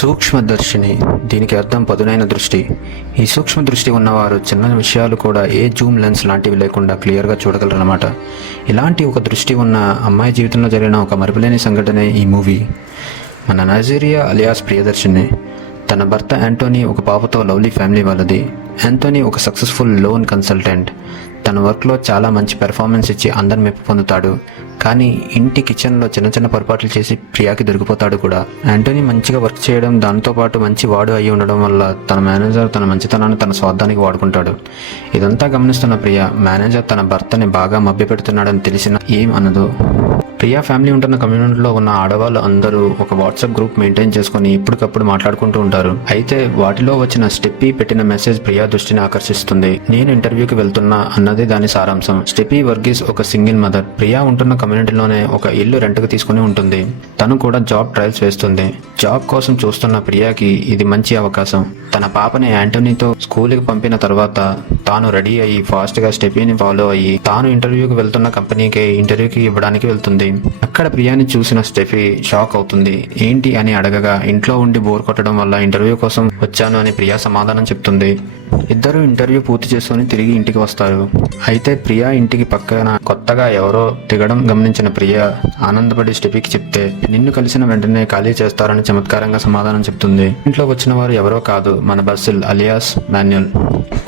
సూక్ష్మదర్శిని, దీనికి అర్థం పదునైన దృష్టి. ఈ సూక్ష్మ దృష్టి ఉన్నవారు చిన్న విషయాలు కూడా ఏ జూమ్ లెన్స్ లాంటివి లేకుండా క్లియర్గా చూడగలరన్నమాట. ఇలాంటి ఒక దృష్టి ఉన్న అమ్మాయి జీవితంలో జరిగిన ఒక మరపులేని సంఘటనే ఈ మూవీ. మన నజీరియా అలియాస్ ప్రియదర్శిని. తన భర్త యాంటోనీ ఒక పాపతో లవ్లీ ఫ్యామిలీ వాళ్ళది. యాంటోనీ ఒక సక్సెస్ఫుల్ లోన్ కన్సల్టెంట్. తన వర్క్లో చాలా మంచి పెర్ఫార్మెన్స్ ఇచ్చి అందరి మెప్పు పొందుతాడు. కానీ ఇంటి కిచెన్లో చిన్న చిన్న పొరపాట్లు చేసి ప్రియాకి దొరికిపోతాడు కూడా. యాంటోనీ మంచిగా వర్క్ చేయడం, దాంతోపాటు మంచి వాడు అయి ఉండడం వల్ల తన మేనేజర్ తన మంచితనాన్ని తన స్వార్థానికి వాడుకుంటాడు. ఇదంతా గమనిస్తున్న ప్రియా మేనేజర్ తన భర్తని బాగా మభ్యపెడుతున్నాడని తెలిసిన ఏం అనదు. ప్రియా ఫ్యామిలీ ఉంటున్న కమ్యూనిటీలో ఉన్న ఆడవాళ్ళు అందరూ ఒక వాట్సాప్ గ్రూప్ మెయింటైన్ చేసుకుని ఎప్పటికప్పుడు మాట్లాడుకుంటూ ఉంటారు. అయితే వాటిలో వచ్చిన స్టెప్పీ పెట్టిన మెసేజ్ ప్రియా దృష్టిని ఆకర్షిస్తుంది. నేను ఇంటర్వ్యూకి వెళ్తున్నా అన్నది దాని సారాంశం. స్టెప్పీ వర్గీస్ ఒక సింగిల్ మదర్. ప్రియా ఉంటున్న కమ్యూనిటీలోనే ఒక ఇల్లు రెంట్కి తీసుకుని ఉంటుంది. తను కూడా జాబ్ ట్రయల్స్ వేస్తుంది. జాబ్ కోసం చూస్తున్న ప్రియాకి ఇది మంచి అవకాశం. తన పాపని యాంటోనీతో స్కూల్కి పంపిన తర్వాత తాను రెడీ అయ్యి ఫాస్ట్గా స్టెప్పీని ఫాలో అయ్యి తాను ఇంటర్వ్యూకి వెళ్తున్న కంపెనీకి ఇంటర్వ్యూకి ఇవ్వడానికి వెళ్తుంది. అక్కడ ప్రియాని చూసిన స్టెఫీ షాక్ అవుతుంది. ఏంటి అని అడగగా ఇంట్లో ఉండి బోర్ కొట్టడం వల్ల ఇంటర్వ్యూ కోసం వచ్చాను అని ప్రియా సమాధానం చెప్తుంది. ఇద్దరు ఇంటర్వ్యూ పూర్తి చేసుకుని తిరిగి ఇంటికి వస్తారు. అయితే ప్రియా ఇంటికి పక్కన కొత్తగా ఎవరో దిగడం గమనించిన ప్రియా ఆనందపడి స్టెఫీకి చెప్తే నిన్ను కలిసిన వెంటనే ఖాళీ చేస్తారని చమత్కారంగా సమాధానం చెప్తుంది. ఇంట్లో వచ్చిన వారు ఎవరో కాదు, మన బసిల్ అలియాస్ మాన్యుల్.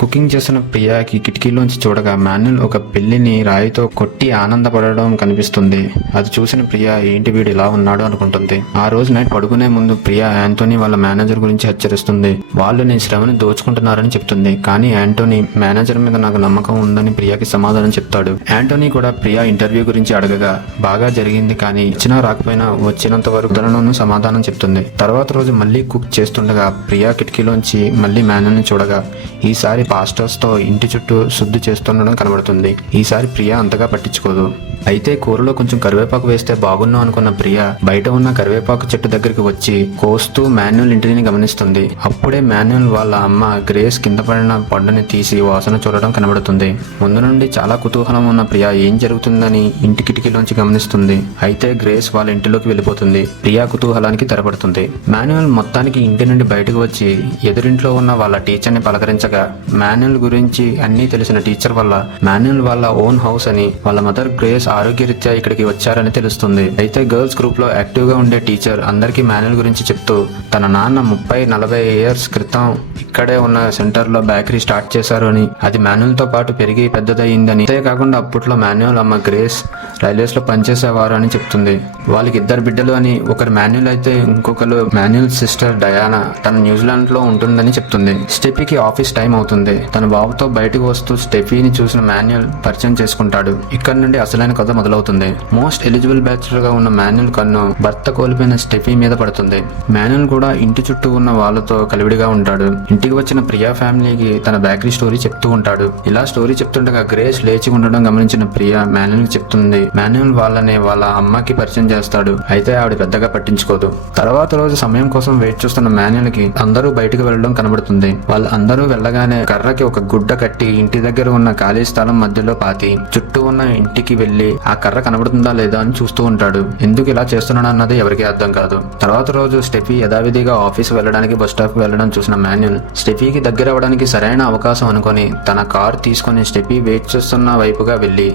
కుకింగ్ చేస్తున్న ప్రియాకి కిటికీలోంచి చూడగా మాన్యుల్ ఒక పిల్లిని రాయితో కొట్టి ఆనందపడడం కనిపిస్తుంది. అది చూసిన ప్రియా ఏంటి వీడు ఇలా ఉన్నాడు అనుకుంటుంది. ఆ రోజు నైట్ పడుకునే ముందు ప్రియా యాంటోనీ వాళ్ళ మేనేజర్ గురించి హెచ్చరిస్తుంది. వాళ్ళు నీ శ్రమని దోచుకుంటున్నారని చెప్తుంది. కానీ యాంటోనీ మేనేజర్ మీద నాకు నమ్మకం ఉందని ప్రియాకి సమాధానం చెప్తాడు. యాంటోనీ కూడా ప్రియా ఇంటర్వ్యూ గురించి అడగగా బాగా జరిగింది, కానీ ఇచ్చినా రాకపోయినా వచ్చినంత వరకు తనను సమాధానం చెప్తుంది. తర్వాత రోజు మళ్ళీ కుక్ చేస్తుండగా ప్రియా కిటికీలోంచి మళ్ళీ మేనేజర్ని చూడగా ఈసారి పాస్టర్స్ తో ఇంటి చుట్టూ శుద్ధి చేస్తుండడం కనబడుతుంది. ఈసారి ప్రియా అంతగా పట్టించుకోదు. అయితే కూరలో కొంచెం కరివేపాకు వేస్తే బాగున్నాం అనుకున్న ప్రియా బయట ఉన్న కరివేపాకు చెట్టు దగ్గరికి వచ్చి కోస్తూ మాన్యుల్ ఇంటిని గమనిస్తుంది. అప్పుడే మాన్యుల్ వాళ్ళ అమ్మ గ్రేస్ కింద పడిన పండుని తీసి వాసన చూడడం కనబడుతుంది. ముందు నుండి చాలా కుతూహలం ఉన్న ప్రియా ఏం జరుగుతుందని ఇంటి కిటికీలోంచి గమనిస్తుంది. అయితే గ్రేస్ వాళ్ళ ఇంటిలోకి వెళ్ళిపోతుంది. ప్రియా కుతూహలానికి తెరపడుతుంది. మాన్యుల్ మొత్తానికి ఇంటి నుండి బయటకు వచ్చి ఎదురింట్లో ఉన్న వాళ్ళ టీచర్ని పలకరించగా మాన్యుల్ గురించి అన్నీ తెలిసిన టీచర్ వల్ల మాన్యుల్ వాళ్ళ ఓన్ హౌస్ అని వాళ్ళ మదర్ గ్రేస్ ఆరోగ్యరీత్యా ఇక్కడికి వచ్చారని తెలుస్తుంది. అయితే గర్ల్స్ గ్రూప్ లో యాక్టివ్ గా ఉండే టీచర్ అందరికీ మాన్యుల్ గురించి చెప్తూ తన నాన్న 30-40 ఇయర్స్ క్రితం ఇక్కడే ఉన్న సెంటర్ లో బేకరీ స్టార్ట్ చేశారు అని, అది మాన్యుల్ తో పాటు పెరిగి పెద్దదయ్యిందని, అంతేకాకుండా అప్పట్లో మాన్యుల్ అమ్మ గ్రేస్ రైల్వేస్ లో పనిచేసేవారు అని చెప్తుంది. వాళ్ళకి 2 బిడ్డలు అని, ఒకరు మాన్యుల్ అయితే ఇంకొకరు మాన్యుల్ సిస్టర్ డయానా తన న్యూజిలాండ్ లో ఉంటుందని చెప్తుంది. స్టెఫీకి ఆఫీస్ టైం అవుతుంది. తన బాబుతో బయటకు వస్తూ స్టెఫీని చూసిన మాన్యుల్ పరిచయం చేసుకుంటాడు. ఇక్కడ నుండి అసలైన కథ మొదలవుతుంది. మోస్ట్ ఎలిజిబుల్ బ్యాచులర్ గా ఉన్న మాన్యుల్ కన్ను భర్త కోల్పోయిన స్టెఫీ మీద పడుతుంది. మాన్యుల్ కూడా ఇంటి చుట్టూ ఉన్న వాళ్ళతో కలివిడిగా ఉంటాడు. ఇంటికి వచ్చిన ప్రియా ఫ్యామిలీకి తన బేకరీ స్టోరీ చెప్తూ ఉంటాడు. ఇలా స్టోరీ చెప్తుండగా గ్రేస్ లేచి ఉండడం గమనించిన ప్రియా మాన్యుల్ చెప్తుంది. మాన్యుల్ వాళ్ళని వాళ్ళ అమ్మకి పరిచయం చేస్తాడు. అయితే ఆవిడ పెద్దగా పట్టించుకోదు. తర్వాత రోజు సమయం కోసం వెయిట్ చూస్తున్న మాన్యుల్ కి అందరూ బయటకు వెళ్లడం కనబడుతుంది. వాళ్ళందరూ వెళ్ళగానే కర్రకి ఒక గుడ్డ కట్టి ఇంటి దగ్గర ఉన్న ఖాళీ స్థలం మధ్యలో పాతి చుట్టూ ఉన్న ఇంటికి వెళ్లి ఆ కర్ర కనబడుతుందా లేదా అని చూస్తూ ఉంటాడు. ఎందుకు ఇలా చేస్తున్నాడు అన్నది ఎవరికీ అర్థం కాదు. తర్వాత రోజు స్టెఫీ యథావిధిగా ఆఫీస్ వెళ్ళడానికి బస్ స్టాప్ వెళ్ళడం చూసిన మాన్యుల్ స్టెఫీకి దగ్గర అవ్వడానికి సరైన అవకాశం అనుకుని తన కార్ తీసుకుని స్టెఫీ వెయిట్ చేస్తున్న వైపుగా వెళ్లి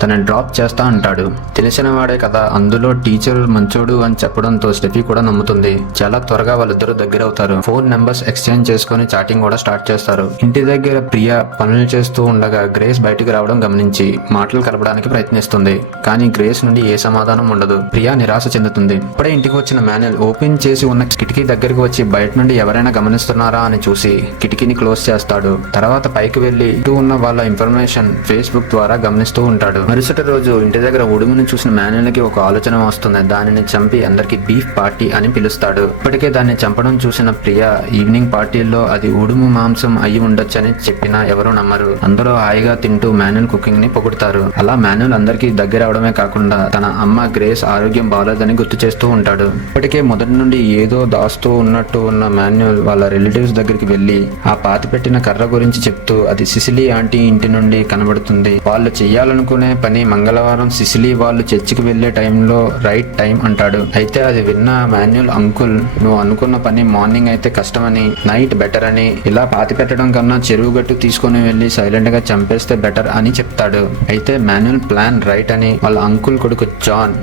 తనని డ్రాప్ చేస్తా అంటాడు. తెలిసిన వాడే కదా, అందులో టీచర్ మంచోడు అని చెప్పడంతో స్టెఫీ కూడా నమ్ముతుంది. చాలా త్వరగా వాళ్ళిద్దరూ దగ్గర అవుతారు. ఫోన్ నెంబర్స్ ఎక్స్చేంజ్ చేసుకుని చాటింగ్ కూడా స్టార్ట్ చేస్తారు. ఇంటి దగ్గర ప్రియా పనులు చేస్తూ ఉండగా గ్రేస్ బయటికి రావడం గమనించి మాటలు కలపడానికి ప్రయత్నిస్తుంది. కానీ గ్రేస్ నుండి ఏ సమాధానం ఉండదు. ప్రియా నిరాశ చెందుతుంది. ఇప్పుడే ఇంటికి వచ్చిన మాన్యుల్ ఓపెన్ చేసి ఉన్న కిటికీ దగ్గరికి వచ్చి బయట నుండి ఎవరైనా గమనిస్తున్నారా అని చూసి కిటికీని క్లోజ్ చేస్తాడు. తర్వాత పైకి వెళ్లి ఇటు ఉన్న వాళ్ళ ఇన్ఫర్మేషన్ ఫేస్బుక్ ద్వారా గమనిస్తూ ఉంటాడు. మరుసటి రోజు ఇంటి దగ్గర ఉడుమును చూసిన మాన్యుల్కి ఒక ఆలోచన వస్తుంది. దానిని చంపి అందరికి బీఫ్ పార్టీ అని పిలుస్తాడు. ఇప్పటికే దాన్ని చంపడం చూసిన ప్రియా ఈవినింగ్ పార్టీల్లో అది ఉడుము మాంసం అయి ఉండొచ్చని చెప్పినా ఎవరూ నమ్మరు. అందరూ హాయిగా తింటూ మాన్యుల్ కుకింగ్ ని పొగుడుతారు. అలా మాన్యుల్ అందరికీ దగ్గర అవడమే కాకుండా తన అమ్మ గ్రేస్ ఆరోగ్యం బాలేదని గుర్తు చేస్తూ ఉంటాడు. ఇప్పటికే మొదటి నుండి ఏదో దాస్తూ ఉన్నట్టు ఉన్న మాన్యుల్ వాళ్ళ రిలేటివ్స్ దగ్గరికి వెళ్లి ఆ పాతి పెట్టిన కర్ర గురించి చెప్తూ అది సిసిలీ ఆంటీ ఇంటి నుండి కనబడుతుంది. వాళ్ళు చెయ్యాలనుకునే అనుకునే పని మంగళవారం సిసిలీ వాళ్ళు చర్చికి వెళ్లే టైంలో రైట్ టైం అంటాడు. అయితే అది విన్న మాన్యుల్ అంకుల్, నువ్వు అనుకున్న పని మార్నింగ్ అయితే కష్టమని, నైట్ బెటర్ అని, ఇలా పాతి పెట్టడం కన్నా చెరువు గట్టు తీసుకుని వెళ్లి సైలెంట్ గా చంపేస్తే బెటర్ అని చెప్తాడు. అయితే మాన్యుల్ ప్లాన్ రైట్ అని వాళ్ళ అంకుల్ కొడుకు జాన్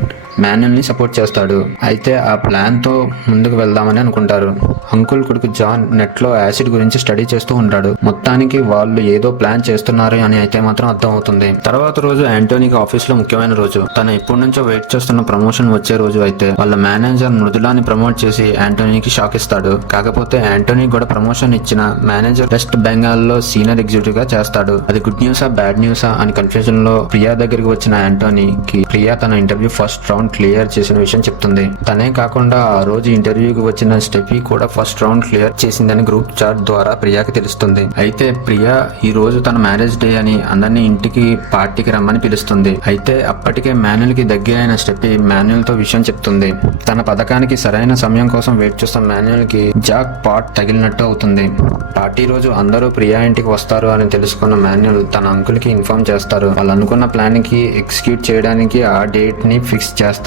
మాన్యుల్ ని సపోర్ట్ చేస్తాడు. అయితే ఆ ప్లాన్ తో ముందుకు వెళ్దామని అనుకుంటారు. అంకుల్ కొడుకు జాన్ నెట్ లో యాసిడ్ గురించి స్టడీ చేస్తూ ఉంటాడు. మొత్తానికి వాళ్ళు ఏదో ప్లాన్ చేస్తున్నారు అని అయితే మాత్రం అర్థం అవుతుంది. తర్వాత రోజు యాంటోనీకి ఆఫీస్ లో ముఖ్యమైన రోజు. తను ఎప్పటి నుంచో వెయిట్ చేస్తున్న ప్రమోషన్ వచ్చే రోజు. అయితే వాళ్ళ మేనేజర్ మృదులాని ప్రమోట్ చేసి యాంటోనీకి షాక్ ఇస్తాడు. కాకపోతే యాంటోనీ కూడా ప్రమోషన్ ఇచ్చిన మేనేజర్ వెస్ట్ బెంగాల్ లో సీనియర్ ఎగ్జిక్యూటివ్ గా చేస్తాడు. అది గుడ్ న్యూసా బ్యాడ్ న్యూసా అని కన్ఫ్యూజన్ లో ప్రియా దగ్గరికి వచ్చిన యాంటోనీకి ప్రియా తన ఇంటర్వ్యూ ఫస్ట్ రౌండ్ క్లియర్ చేసిన విషయం చెప్తుంది. తనే కాకుండా ఆ రోజు ఇంటర్వ్యూకి వచ్చిన స్టెఫీ కూడా ఫస్ట్ రౌండ్ క్లియర్ చేసిందని గ్రూప్ చాట్ ద్వారా ప్రియాకి తెలుస్తుంది. అయితే ప్రియా ఈ రోజు తన మ్యారేజ్ డే అని అందరినీ ఇంటికి పార్టీకి రమ్మని పిలుస్తుంది. అయితే అప్పటికే మాన్యుల్ కి దగ్గరైన స్టెఫీ మాన్యుల్ తో విషయం చెప్తుంది. తన పథకానికి సరైన సమయం కోసం వెయిట్ చేస్తున్న మాన్యుల్ కి జాక్ పాట్ తగిలినట్టు అవుతుంది. పార్టీ రోజు అందరూ ప్రియా ఇంటికి వస్తారు అని తెలుసుకున్న మాన్యుల్ తన అంకుల్ కి ఇన్ఫార్మ్ చేస్తారు. వాళ్ళు అనుకున్న ప్లాన్ కి ఎగ్జిక్యూట్ చేయడానికి ఆ డేట్ ని ఫిక్స్ చేస్తారు.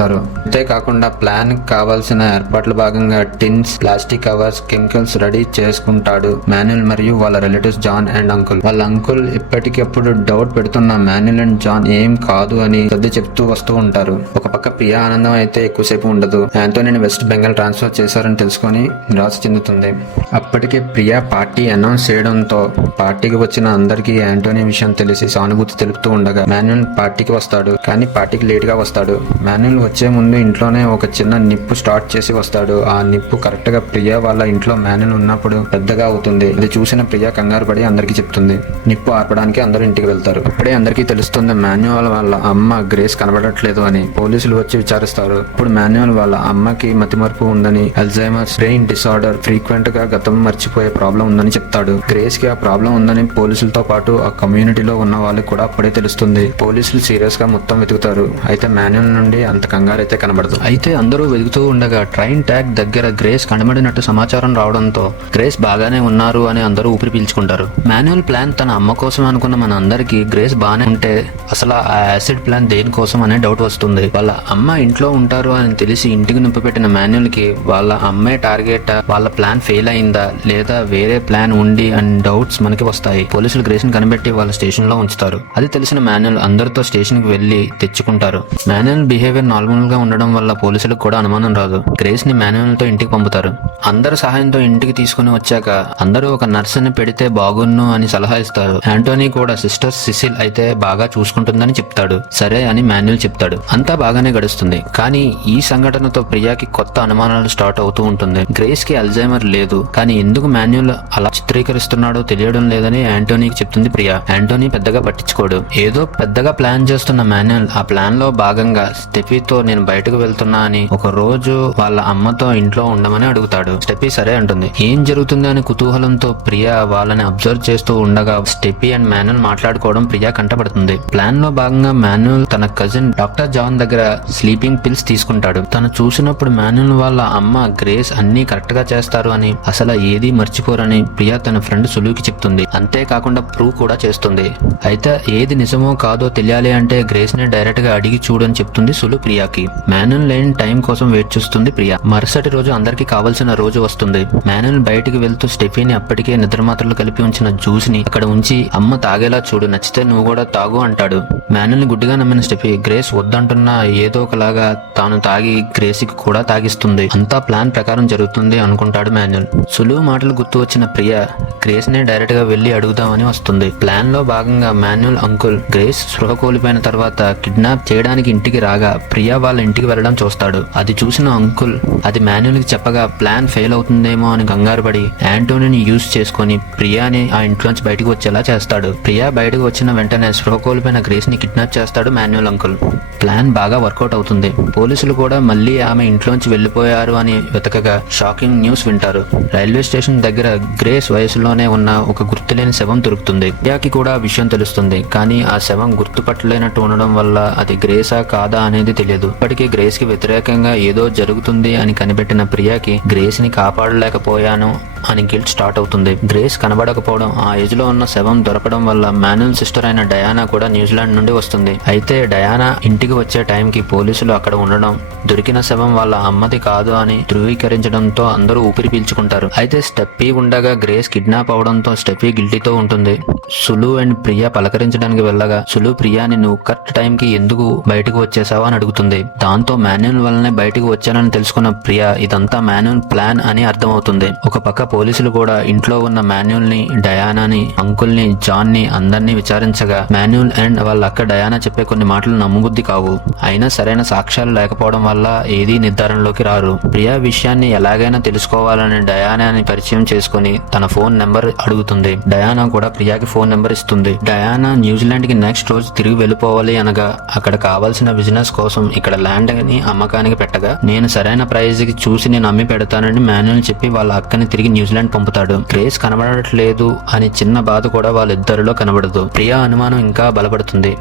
అంతేకాకుండా ప్లాన్ కావాల్సిన ఏర్పాట్ల భాగంగా tins, plastic covers, chemicals ready చేసుకుంటాడు మాన్యుల్ మరియు వాళ్ళ రిలేటివ్స్ జాన్ అండ్ అంకుల్. వాళ్ళ అంకుల్ ఇప్పటికప్పుడు డౌట్ పెడుతున్న మాన్యుల్ అండ్ జాన్ ఏం కాదు అని సర్ది చెప్తూ వస్తూ ఉంటారు. ఒక పక్క ప్రియా ఆనందం అయితే ఎక్కువసేపు ఉండదు. యాంటోనీని వెస్ట్ బెంగాల్ ట్రాన్స్ఫర్ చేశారని తెలుసుకొని నిరాశ చెందుతుంది. అప్పటికే ప్రియా పార్టీ అనౌన్స్ చేయడంతో పార్టీకి వచ్చిన అందరికీ యాంటోనీ విషయం తెలిసి సానుభూతి తెలుపుతూ ఉండగా మాన్యుల్ పార్టీకి వస్తాడు. కానీ పార్టీకి లేట్ గా వస్తాడు. మాన్యుల్ వచ్చే ముందు ఇంట్లోనే ఒక చిన్న నిప్పు స్టార్ట్ చేసి వస్తాడు. ఆ నిప్పు కరెక్ట్ గా ప్రియా వాళ్ళ ఇంట్లో మాన్యుల్ ఉన్నప్పుడు పెద్దగా అవుతుంది. అది చూసిన ప్రియా కంగారు పడి అందరికి చెప్తుంది. నిప్పు ఆర్పడానికి అందరూ ఇంటికి వెళ్తారు. అప్పుడే అందరికీ తెలుస్తుంది మాన్యుల్ వాళ్ళ అమ్మ గ్రేస్ కనబడట్లేదు అని. పోలీసులు వచ్చి విచారిస్తారు. ఇప్పుడు మాన్యుల్ వాళ్ళ అమ్మకి మతిమరుపు ఉందని, అల్జైమర్స్, బ్రెయిన్ డిసార్డర్, ఫ్రీక్వెంట్ గా గతం మర్చిపోయే ప్రాబ్లం ఉందని చెప్తాడు. గ్రేస్ కి ఆ ప్రాబ్లం ఉందని పోలీసులతో పాటు ఆ కమ్యూనిటీలో ఉన్న వాళ్ళకి కూడా అప్పుడే తెలుస్తుంది. పోలీసులు సీరియస్ గా మొత్తం వెతుకుతారు. అయితే మాన్యుల్ నుండి అంత కంగారు అయితే కనబడదు. అయితే అందరూ వెతుకుతూ ఉండగా ట్రైన్ ట్యాక్ దగ్గర గ్రేస్ కనబడినట్టు సమాచారం రావడంతో గ్రేస్ బాగానే ఉన్నారు అని అందరూ ఊపిరి పీల్చుకుంటారు. మాన్యుల్ ప్లాన్ తన అమ్మ కోసం అనుకున్న మన అందరికి గ్రేస్ బాగానే ఉంటే అసలు ఆ యాసిడ్ ప్లాన్ దేనికోసం అనే డౌట్ వస్తుంది. వాళ్ళ అమ్మ ఇంట్లో ఉంటారు అని తెలిసి ఇంటికి నింపబెట్టిన మాన్యుల్ కి వాళ్ళ అమ్మే టార్గెట్, వాళ్ళ ప్లాన్ ఫెయిల్ అయిందా లేదా వేరే ప్లాన్ ఉండి అని డౌట్స్ మనకి వస్తాయి. పోలీసులు గ్రేస్ ని కనిపెట్టి వాళ్ళ స్టేషన్ లో ఉంచుతారు. అది తెలిసిన మాన్యుల్ అందరితో స్టేషన్ కి వెళ్లి తెచ్చుకుంటారు. మాన్యుల్ బిహేవియర్ నార్మల్ గా ఉండడం వల్ల పోలీసులకు కూడా అనుమానం రాదు. గ్రేస్ ని మాన్యుల్ తో ఇంటికి పంపుతారు. అందరి సహాయంతో ఇంటికి తీసుకుని వచ్చాక అందరూ ఒక నర్సుని పెడితే బాగున్ను అని సలహా ఇస్తారు. యాంటోనీ కూడా సిస్టర్ సిసిల్ అయితే బాగా చూసుకుంటుందని చెప్తాడు. సరే అని మాన్యుల్ చెప్తాడు. అంతా బాగానే గడుస్తుంది. కానీ ఈ సంఘటనతో ప్రియాకి కొత్త అనుమానాలు స్టార్ట్ అవుతూ ఉంటుంది. గ్రేస్ కి అల్జైమర్ లేదు, కానీ ఎందుకు మాన్యుల్ అలా చిత్రీకరిస్తున్నాడో తెలియడం లేదని యాంటోనీకి చెప్తుంది ప్రియా. యాంటోనీ పెద్దగా పట్టించుకోడు. ఏదో పెద్దగా ప్లాన్ చేస్తున్న మాన్యుల్ ఆ ప్లాన్ లో భాగంగా స్టెఫీతో నేను బయటకు వెళ్తున్నా అని ఒక రోజు వాళ్ళ అమ్మతో ఇంట్లో ఉండమని అడుగుతాడు. స్టెఫీ సరే అంటుంది. ఏం జరుగుతుంది అని కుతూహలంతో ప్రియా వాళ్ళని అబ్జర్వ్ చేస్తూ ఉండగా స్టెఫీ అండ్ మాన్యుల్ మాట్లాడుకోవడం ప్రియా కంటపడుతుంది. ప్లాన్ లో భాగంగా మాన్యుల్ తన కజిన్ డాక్టర్ జాన్ దగ్గర స్లీపింగ్ పిల్స్ తీసుకుంటాడు. తను చూసినప్పుడు మాన్యుల్ వాళ్ళ అమ్మ గ్రేస్ అన్ని కరెక్ట్ గా చేస్తారు అని, అసలు ఏది మర్చిపోరని ప్రియా తన ఫ్రెండ్ సులుకి చెప్తుంది. అంతేకాకుండా ప్రూవ్ కూడా చేస్తుంది. అయితే ఏది నిజమో కాదో తెలియాలి అంటే గ్రేస్ ని డైరెక్ట్ గా అడిగి చూడని చెప్తుంది సులు ప్రియాకి. మాన్యుల్ లేని టైం కోసం వెయిట్ చేస్తుంది ప్రియా. మరుసటి రోజు అందరికి కావాల్సిన రోజు వస్తుంది. మాన్యుల్ బయటికి వెళ్తూ స్టెఫీని అప్పటికే నిద్రమాత్రలు కలిపి ఉంచిన జ్యూస్ ని అక్కడ ఉంచి అమ్మ తాగేలా చూడు, నచ్చితే నువ్వు కూడా తాగు అంటాడు. మాన్యుల్ ని గుడ్డిగా నమ్మిన స్టెఫీ గ్రేస్ వద్దంటున్నా ఏదో ఒకలాగా తాను తాగి గ్రేసీకి కూడా తాగిస్తుంది. అంతా ప్లాన్ ప్రకారం జరుగుతుంది అనుకుంటాడు మాన్యుల్. సులువు మాటలు గుర్తు వచ్చిన ప్రియా గ్రేస్ ని డైరెక్ట్ గా వెళ్లి అడుగుదామని వస్తుంది. ప్లాన్ లో భాగంగా మాన్యుల్ అంకుల్ గ్రేస్ స్పృహ కోల్పోయిన తర్వాత కిడ్నాప్ చేయడానికి ఇంటికి రాగా ప్రియా వాళ్ళ ఇంటికి వెళ్లడం చూస్తాడు. అది చూసిన అంకుల్ అది మాన్యుల్ కి చెప్పగా ప్లాన్ ఫెయిల్ అవుతుందేమో అని కంగారు పడి యాంటోనీని యూజ్ చేసుకుని ప్రియాని ఆ ఇంట్లోంచి బయటకు వచ్చేలా చేస్తాడు. ప్రియా బయటకు వచ్చిన వెంటనే స్పృహ కోల్పోయిన గ్రేస్ ని కిడ్నాప్ చేస్తాడు మాన్యుల్ అంకుల్. ప్లాన్ బాగా వర్కౌట్ అవుతుంది. పోలీసులు కూడా మళ్ళీ ఆమె ఇంట్లోంచి వెళ్లిపోయారు అని వెతకగా షాకింగ్ న్యూస్ వింటారు. రైల్వే స్టేషన్ దగ్గర గ్రేస్ వయసులోనే ఉన్న ఒక గుర్తులేని శవం దొరుకుతుంది. ప్రియాకి కూడా విషయం తెలుస్తుంది. కానీ ఆ శవం గుర్తుపట్టలేనట్టు ఉండడం వల్ల అది గ్రేసా కాదా అనేది తెలియదు. ఇప్పటికీ గ్రేస్ కి వ్యతిరేకంగా ఏదో జరుగుతుంది అని కనిపెట్టిన ప్రియాకి గ్రేస్ ని కాపాడలేకపోయాను అని గిల్ట్ స్టార్ట్ అవుతుంది. గ్రేస్ కనబడకపోవడం, ఆ ఏజ్ లో ఉన్న శవం దొరకడం వల్ల మాన్యుల్ సిస్టర్ అయిన డయానా కూడా న్యూజిలాండ్ నుండి వస్తుంది. అయితే డయానా ఇంటికి వచ్చే టైంకి పోలీసులు అక్కడ ఉండడం, దొరికిన శవం వాళ్ళ అమ్మది కాదు అని ధృవీకరించడంతో అందరూ ఊపిరి పీల్చుకుంటారు. అయితే స్టెఫీ ఉండగా గ్రేస్ కిడ్నాప్ అవడంతో స్టెఫీ గిల్టీతో ఉంటుంది. సులు అండ్ ప్రియా పలకరించడానికి వెళ్ళగా సులు ప్రియాని నువ్వు కరెక్ట్ టైంకి ఎందుకు బయటకు వచ్చేసావా అని అడుగుతుంది. దాంతో మాన్యుల్ వల్లనే బయటకు వచ్చానని తెలుసుకున్న ప్రియా ఇదంతా మాన్యుల్ ప్లాన్ అని అర్థమవుతుంది. ఒక పక్క పోలీసులు కూడా ఇంట్లో ఉన్న మాన్యుల్ ని, డయానాని, అంకుల్ ని, జాన్ ని అందరినీ విచారించగా మాన్యుల్ అండ్ వాళ్ళ అక్క డయానా చెప్పే కొన్ని మాటలు నమ్మబుద్ధి కావు. అయినా సరైన సాక్ష్యాలు లేకపోవడం వల్ల ఏదీ నిర్ధారణలోకి రారు. ప్రియా విషయాన్ని ఎలాగైనా తెలుసుకోవాలని డయానాని పరిచయం చేసుకుని తన ఫోన్ నెంబర్ అడుగుతుంది. డయానా కూడా ప్రియాకి ఫోన్ నెంబర్ ఇస్తుంది. డయానా న్యూజిలాండ్ కి నెక్స్ట్ రోజు తిరిగి వెళ్ళిపోవాలి అనగా అక్కడ కావాల్సిన బిజినెస్ కోసం ఇక్కడ ల్యాండ్ ని అమ్మకానికి పెట్టగా నేను సరైన ప్రైజ్ కి చూసి నేను అమ్మి పెడతానని మాన్యుల్ చెప్పి వాళ్ళ అక్కని తిరిగి న్యూజిలాండ్ పంపుతాడు. గ్రేస్ కనబడట్లేదు అని చిన్న బాధ కూడా వాళ్ళిద్దరిలో కనబడదు. ప్రియా అనుమానం ఇంకా బలపడుతుంది.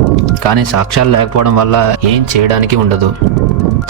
కానీ సాక్ష్యాలు లేకపోవడం వల్ల ఏం చేయడానికి ఉండదు.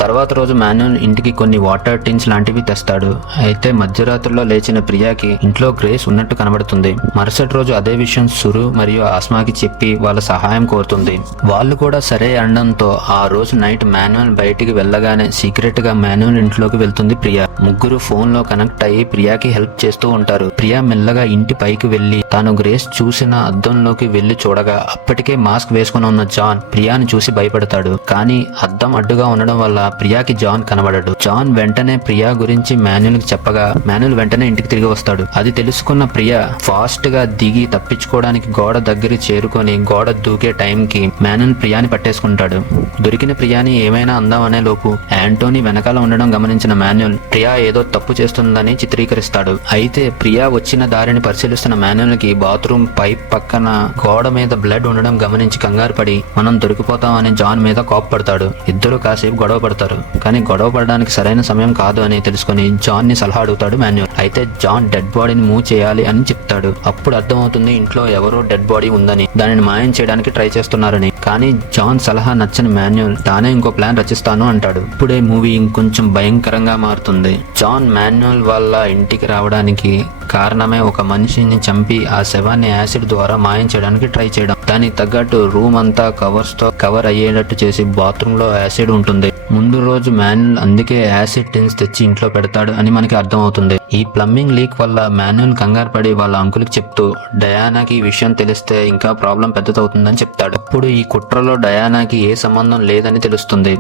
తర్వాత రోజు మాన్యుల్ ఇంటికి కొన్ని వాటర్ టిన్స్ లాంటివి తెస్తాడు. అయితే మధ్యరాత్రిలో లేచిన ప్రియాకి ఇంట్లో గ్రేస్ ఉన్నట్టు కనబడుతుంది. మరుసటి రోజు అదే విషయం సురు మరియు ఆస్మాకి చెప్పి వాళ్ళ సహాయం కోరుతుంది. వాళ్ళు కూడా సరే అనడంతో ఆ రోజు నైట్ మాన్యుల్ బయటికి వెళ్ళగానే సీక్రెట్ గా మాన్యుల్ ఇంట్లోకి వెళ్తుంది ప్రియా. ముగ్గురు ఫోన్ లో కనెక్ట్ అయ్యి ప్రియాకి హెల్ప్ చేస్తూ ఉంటారు. ప్రియా మెల్లగా ఇంటి పైకి వెళ్లి తాను గ్రేస్ చూసిన అద్దంలోకి వెళ్లి చూడగా అప్పటికే మాస్క్ వేసుకుని ఉన్న జాన్ ప్రియాని చూసి భయపడతాడు. కానీ అద్దం అడ్డుగా ఉండడం వల్ల ప్రియాకి జాన్ కనబడడు. జాన్ వెంటనే ప్రియా గురించి మాన్యుల్ కి చెప్పగా మాన్యుల్ వెంటనే ఇంటికి తిరిగి వస్తాడు. అది తెలుసుకున్న ప్రియా ఫాస్ట్ గా దిగి తప్పించుకోవడానికి గోడ దగ్గరికి చేరుకొని గోడ దూకే టైంకి మాన్యుల్ ప్రియాని పట్టేసుకుంటాడు. దొరికిన ప్రియాని ఏమైనా అందామనే లోపు యాంటోనీ వెనకాల ఉండడం గమనించిన మాన్యుల్ ప్రియా ఏదో తప్పు చేస్తుందని చిత్రీకరిస్తాడు. అయితే ప్రియా వచ్చిన దారిని పరిశీలిస్తున్న మాన్యుల్ కి బాత్రూమ్ పైప్ పక్కన గోడ మీద బ్లడ్ ఉండడం గమనించి కంగారు పడి మనం దొరికిపోతామని జాన్ మీద కోప్పడతాడు. ఇద్దరు కాసేపు గొడవ పడతారు. కానీ గొడవ పడడానికి సరైన సమయం కాదు అని తెలుసుకుని జాన్ ని సలహా అడుగుతాడు మాన్యుల్. అయితే జాన్ డెడ్ బాడీని మూవ్ చేయాలి అని చెప్తాడు. అప్పుడు అర్థమవుతుంది ఇంట్లో ఎవరో డెడ్ బాడీ ఉందని, దానిని మాయం చేయడానికి ట్రై చేస్తున్నారని. కానీ జాన్ సలహా నచ్చని మాన్యుల్ తానే ఇంకో ప్లాన్ రచిస్తాను అంటాడు. ఇప్పుడే మూవీ ఇంకొంచెం భయంకరంగా మారుతుంది. జాన్ మాన్యుల్ వాళ్ళ ఇంటికి రావడానికి కారణమే ఒక మనిషిని చంపి ఆ శవాన్ని యాసిడ్ ద్వారా మాయం చేయడానికి ట్రై చేయడం. దానికి తగ్గట్టు రూమ్ అంతా కవర్స్ తో కవర్ అయ్యేటట్టు చేసి బాత్రూమ్ లో యాసిడ్ ఉంటుంది. ముందు రోజు మాన్యుల్ అందుకే యాసిడ్ టిన్స్ తెచ్చి ఇంట్లో పెడతాడు అని మనకి అర్థం అవుతుంది. ఈ ప్లంబింగ్ లీక్ వల్ల మాన్యుల్ కంగారు పడి వాళ్ళ అంకుల్కి చెప్తూ డయానాకి ఈ విషయం తెలిస్తే ఇంకా ప్రాబ్లం పెద్దదవుతుందని చెప్తాడు. అప్పుడు ఈ కుట్రలో డయానాకి ఏ సంబంధం లేదని తెలుస్తుంది.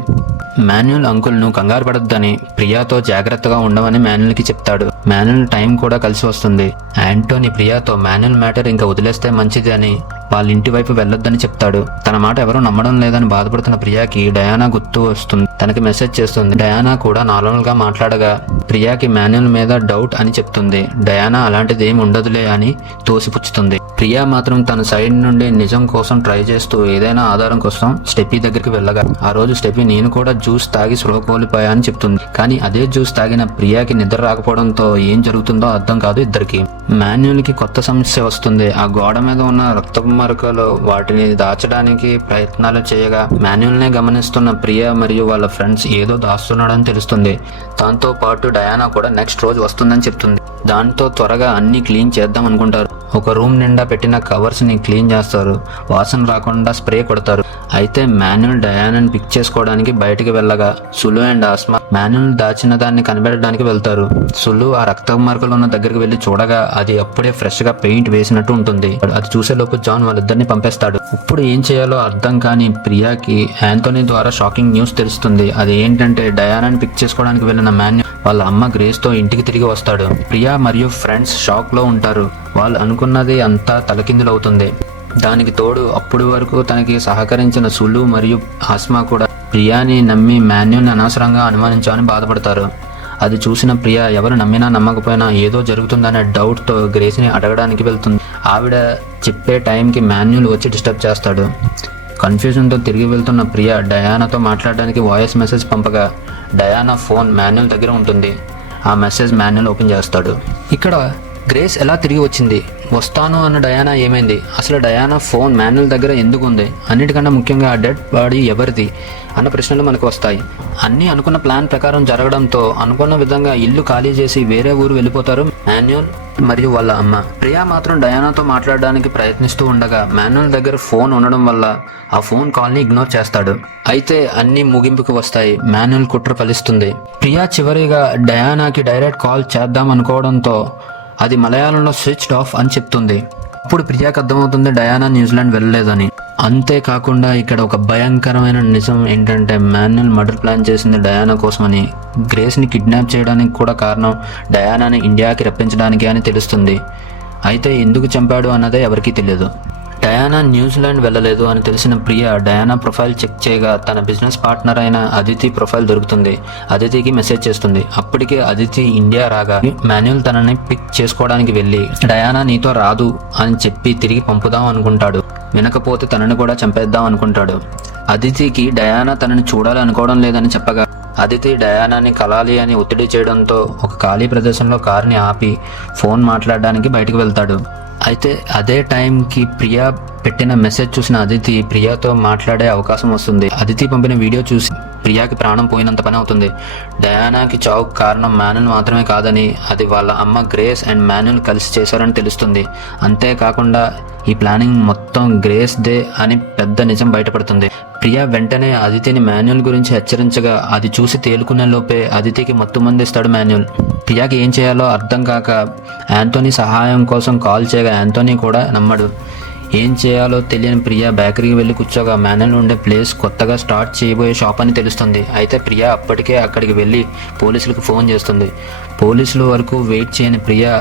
మాన్యుల్ అంకుల్ ను కంగారు పడొద్దని ప్రియాతో జాగ్రత్తగా ఉండమని మాన్యుల్ కి చెప్తాడు. మాన్యుల్ టైం కూడా కలిసి వస్తుంది. యాంటోనీ ప్రియాతో మాన్యుల్ మ్యాటర్ ఇంకా వదిలేస్తే మంచిది అని వాళ్ళ ఇంటి వైపు వెళ్ళొద్దని చెప్తాడు. తన మాట ఎవరూ నమ్మడం లేదని బాధపడుతున్న ప్రియాకి డయానా గుర్తు వస్తుంది. తనకి మెసేజ్ చేస్తుంది. డయానా కూడా నార్మల్ గా మాట్లాడగా ప్రియాకి మాన్యుల్ మీద డౌట్ అని చెప్తుంది. డయానా అలాంటిది ఏమి ఉండదులే అని తోసిపుచ్చుతుంది. ప్రియా మాత్రం తన సైడ్ నుండి నిజం కోసం ట్రై చేస్తూ ఏదైనా ఆధారం కోసం స్టెఫీ దగ్గరికి వెళ్ళగా ఆ రోజు స్టెఫీ నేను కూడా జ్యూస్ తాగి స్పృహ కోల్పోయా అని చెప్తుంది. కానీ అదే జ్యూస్ తాగిన ప్రియాకి నిద్ర రాకపోవడంతో ఏం జరుగుతుందో అర్థం కాదు ఇద్దరికి. మాన్యుల్ కి కొత్త సమస్య వస్తుంది. ఆ గోడ మీద ఉన్న రక్తపు మరకలు వాటిని దాచడానికి ప్రయత్నాలు చేయగా మాన్యుల్ నే గమనిస్తున్న ప్రియా మరియు వాళ్ళ ఫ్రెండ్స్ ఏదో దాస్తున్నాడని తెలుస్తుంది. దాంతో పాటు డయానా కూడా నెక్స్ట్ రోజు వస్తుందని చెప్తుంది. దాంతో త్వరగా అన్ని క్లీన్ చేద్దాం అనుకుంటారు. ఒక రూమ్ నిండా పెట్టిన కవర్స్ ని క్లీన్ చేస్తారు. వాసన రాకుండా స్ప్రే కొడతారు. అయితే మాన్యుల్ డయానాని పిక్ చేసుకోవడానికి బయటికి వెళ్ళగా సులు అండ్ ఆస్మా మాన్యుల్ దాచిన దాన్ని కనిపెట్టడానికి వెళ్తారు. సులు ఆ రక్త మార్కులు ఉన్న దగ్గరికి వెళ్లి చూడగా అది అప్పుడే ఫ్రెష్ గా పెయింట్ వేసినట్టు ఉంటుంది. అది చూసేలోపు జాన్ వాళ్ళిద్దరిని పంపేస్తాడు. ఇప్పుడు ఏం చేయాలో అర్థం కాని ప్రియాకి యాంటోనీ ద్వారా షాకింగ్ న్యూస్ తెలుస్తుంది. అది ఏంటంటే డయానాని పిక్ చేసుకోవడానికి వెళ్ళిన మాన్యుల్ వాళ్ళ అమ్మ గ్రేస్ తో ఇంటికి తిరిగి వస్తాడు. ప్రియా మరియు ఫ్రెండ్స్ షాక్ లో ఉంటారు. వాళ్ళు అనుకున్నది అంతా తలకిందులవుతుంది. దానికి తోడు అప్పటి వరకు తనకి సహకరించిన సులు మరియు ఆస్మా కూడా ప్రియాని నమ్మి మాన్యుల్ని అనవసరంగా అనుమానించామని బాధపడతారు. అది చూసిన ప్రియా ఎవరు నమ్మినా నమ్మకపోయినా ఏదో జరుగుతుందనే డౌట్ తో గ్రేస్ ని అడగడానికి వెళ్తుంది. ఆవిడ చెప్పే టైంకి మాన్యుల్ వచ్చి డిస్టర్బ్ చేస్తాడు. కన్ఫ్యూజన్తో తిరిగి వెళ్తున్న ప్రియా డయానాతో మాట్లాడడానికి వాయిస్ మెసేజ్ పంపగా డయానా ఫోన్ మాన్యుల్ దగ్గర ఉంటుంది. ఆ మెసేజ్ మాన్యుల్ ఓపెన్ చేస్తాడు. ఇక్కడ గ్రేస్ ఎలా తిరిగి వచ్చింది, వస్తాను అన్న డయానా ఏమైంది, అసలు డయానా ఫోన్ మాన్యుల్ దగ్గర ఎందుకు ఉంది, అన్నిటికన్నా ముఖ్యంగా ఆ డెడ్ బాడీ ఎవరిది అన్న ప్రశ్నలు మనకు వస్తాయి. అన్నీ అనుకున్న ప్లాన్ ప్రకారం జరగడంతో అనుకున్న విధంగా ఇల్లు ఖాళీ చేసి వేరే ఊరు వెళ్ళిపోతారు మాన్యుల్ మరియు వాళ్ళ అమ్మ. ప్రియా మాత్రం డయానాతో మాట్లాడడానికి ప్రయత్నిస్తూ ఉండగా మాన్యుల్ దగ్గర ఫోన్ ఉండడం వల్ల ఆ ఫోన్ కాల్ని ఇగ్నోర్ చేస్తాడు. అయితే అన్ని ముగింపుకు వస్తాయి. మాన్యుల్ కుట్ర ఫలిస్తుంది. ప్రియా చివరిగా డయానాకి డైరెక్ట్ కాల్ చేద్దాం అనుకోవడంతో అది మలయాళంలో స్విచ్డ్ ఆఫ్ అని చెప్తుంది. అప్పుడు ప్రియాకి అర్థమవుతుంది డయానా న్యూజిలాండ్ వెళ్ళలేదని. అంతేకాకుండా ఇక్కడ ఒక భయంకరమైన నిజం ఏంటంటే మాన్యుల్ మర్డర్ ప్లాన్ చేసింది డయానా కోసమని, గ్రేస్ని కిడ్నాప్ చేయడానికి కూడా కారణం డయానాని ఇండియాకి రప్పించడానికి అని తెలుస్తుంది. అయితే ఎందుకు చంపాడు అన్నదే ఎవరికీ తెలియదు. డయానా న్యూజిలాండ్ వెళ్ళలేదు అని తెలిసిన ప్రియా డయానా ప్రొఫైల్ చెక్ చేయగా తన బిజినెస్ పార్ట్నర్ అయిన అదితి ప్రొఫైల్ దొరుకుతుంది. అదితికి మెసేజ్ చేస్తుంది. అప్పటికే అదితి ఇండియా రాగా మాన్యుల్ తనని పిక్ చేసుకోవడానికి వెళ్ళి డయానా నీతో రాదు అని చెప్పి తిరిగి పంపుదాం అనుకుంటాడు. వినకపోతే తనని కూడా చంపేద్దాం అనుకుంటాడు. అదితికి డయానా తనని చూడాలి అనుకోవడం లేదని చెప్పగా అదితి డయానాని కలాలి అని ఒత్తిడి చేయడంతో ఒక ఖాళీ ప్రదేశంలో కారుని ఆపి ఫోన్ మాట్లాడడానికి బయటకు వెళ్తాడు. అయితే అదే టైంకి ప్రియా పెట్టిన మెసేజ్ చూసిన అదితి ప్రియాతో మాట్లాడే అవకాశం వస్తుంది. అదితి పంపిన వీడియో చూసి ప్రియాకి ప్రాణం పోయినంత పని అవుతుంది. డయానాకి చావుకు కారణం మాన్యుల్ మాత్రమే కాదని, అది వాళ్ళ అమ్మ గ్రేస్ అండ్ మాన్యుల్ కలిసి చేశారని తెలుస్తుంది. అంతేకాకుండా ఈ ప్లానింగ్ మొత్తం గ్రేస్ దే అని పెద్ద నిజం బయటపడుతుంది. ప్రియా వెంటనే అదితిని మాన్యుల్ గురించి హెచ్చరించగా అది చూసి తేలుకునే లోపే అదితికి మత్తు మందిస్తాడు మాన్యుల్. ప్రియాకి ఏం చేయాలో అర్థం కాక యాంటోనీ సహాయం కోసం కాల్ చేయగా యాంటోనీ కూడా నమ్మడు. ఏం చేయాలో తెలియని ప్రియా బేకరీకి వెళ్ళి కూర్చోగా మాన్యుల్ ఉండే ప్లేస్ కొత్తగా స్టార్ట్ చేయబోయే షాప్ అని తెలుస్తుంది. అయితే ప్రియా అప్పటికే అక్కడికి వెళ్ళి పోలీసులకు ఫోన్ చేస్తుంది. పోలీసుల వరకు వెయిట్ చేయని ప్రియా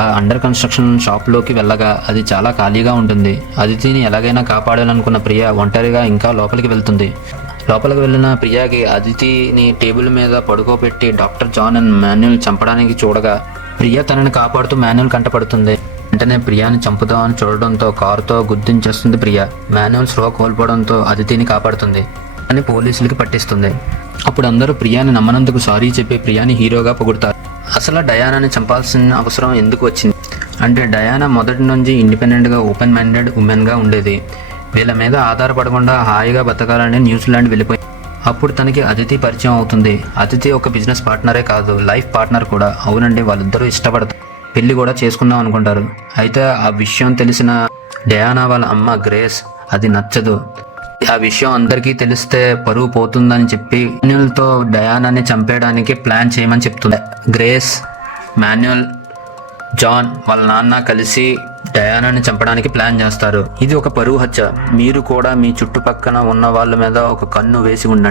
ఆ అండర్ కన్స్ట్రక్షన్ షాప్లోకి వెళ్ళగా అది చాలా ఖాళీగా ఉంటుంది. అదితిని ఎలాగైనా కాపాడాలనుకున్న ప్రియా ఒంటరిగా ఇంకా లోపలికి వెళ్తుంది. లోపలికి వెళ్ళిన ప్రియాకి అదితిని టేబుల్ మీద పడుకోబెట్టి డాక్టర్ జాన్ అండ్ మాన్యుల్ చంపడానికి చూడగా ప్రియా తనని కాపాడుతూ మాన్యుల్ కంటపడుతుంది. వెంటనే ప్రియాని చంపుదామని చూడడంతో కారుతో గుర్తించేస్తుంది ప్రియా. మాన్యుల్ స్లో కోల్పోవడంతో అదితిని కాపాడుతుంది అని పోలీసులకి పట్టిస్తుంది. అప్పుడు అందరూ ప్రియాని నమ్మనందుకు సారీ చెప్పి ప్రియాని హీరోగా పొగుడతారు. అసలు డయానాని చంపాల్సిన అవసరం ఎందుకు వచ్చింది అంటే డయానా మొదటి నుంచి ఇండిపెండెంట్గా ఓపెన్ మైండెడ్ ఉమెన్గా ఉండేది. వీళ్ళ మీద ఆధారపడకుండా హాయిగా బతకాలని న్యూజిలాండ్ వెళ్ళిపోయింది. అప్పుడు తనకి అదితి పరిచయం అవుతుంది. అదితి ఒక బిజినెస్ పార్ట్నరే కాదు, లైఫ్ పార్ట్నర్ కూడా. అవునండి, వాళ్ళిద్దరూ ఇష్టపడతారు, పెళ్లి కూడా చేసుకుందాం అనుకుంటారు. అయితే ఆ విషయం తెలిసిన డయానా వాళ్ళ అమ్మ గ్రేస్ అది నచ్చదు. ఆ విషయం అందరికీ తెలిస్తే పరువు పోతుందని చెప్పి మాన్యుల్తో డయానాని చంపేయడానికి ప్లాన్ చేయమని చెప్తుంది. గ్రేస్, మాన్యుల్, జాన్ వాళ్ళ నాన్న కలిసి డయానాని చంపడానికి ప్లాన్ చేస్తారు. ఇది ఒక పరువు హత్య. మీరు కూడా మీ చుట్టుపక్కన ఉన్న వాళ్ళ మీద ఒక కన్ను వేసి ఉండండి.